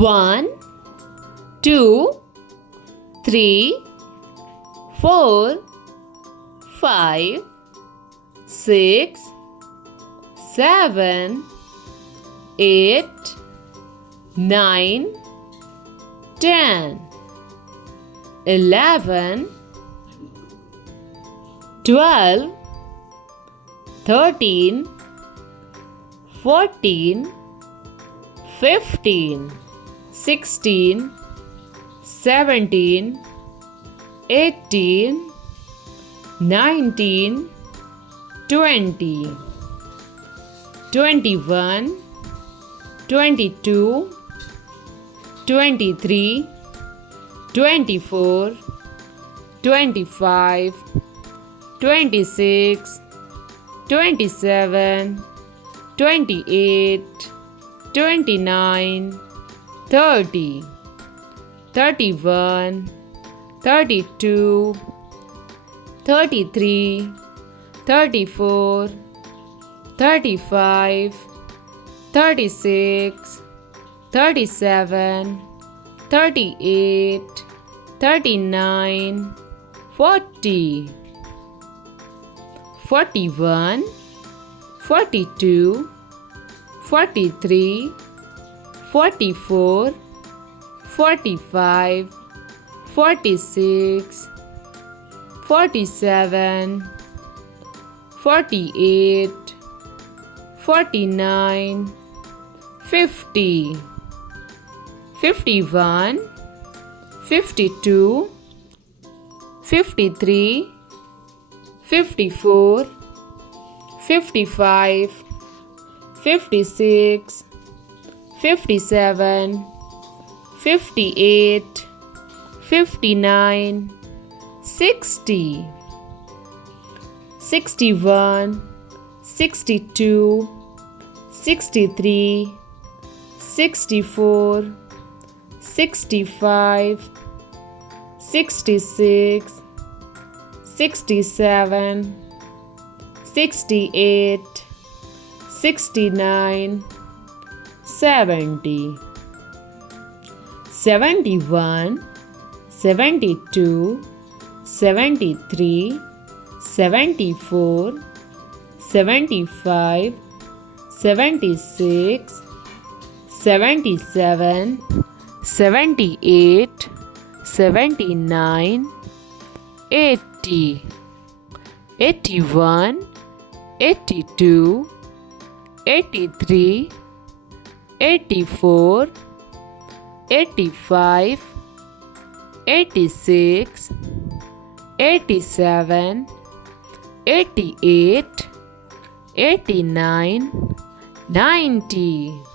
1, 2, 3, 4, 5, 6, 7, 8, 9, 10, 11, 12, 13, 14, 15, 16, 17, 18, 19, 20, 21, 22, 23, 24, 25, 26, 27, 28, 29, 30, 31, 32, 33, 34, 35, 36, 37, 38, 39, 40, 41, 42, 43, 44, 45, 46, 47, 48, 49, 50, 51, 52, 53, 54, 55, 56, 57, 58, 59, 60, 61, 62, 63, 64, 65, 66, 67, 68, 69, 70, 71, 72, 73, 74, 75, 76, 77, 78, 79, 80, 81, 82, 83, 84, 85, 86, 87, 88, 89, 90.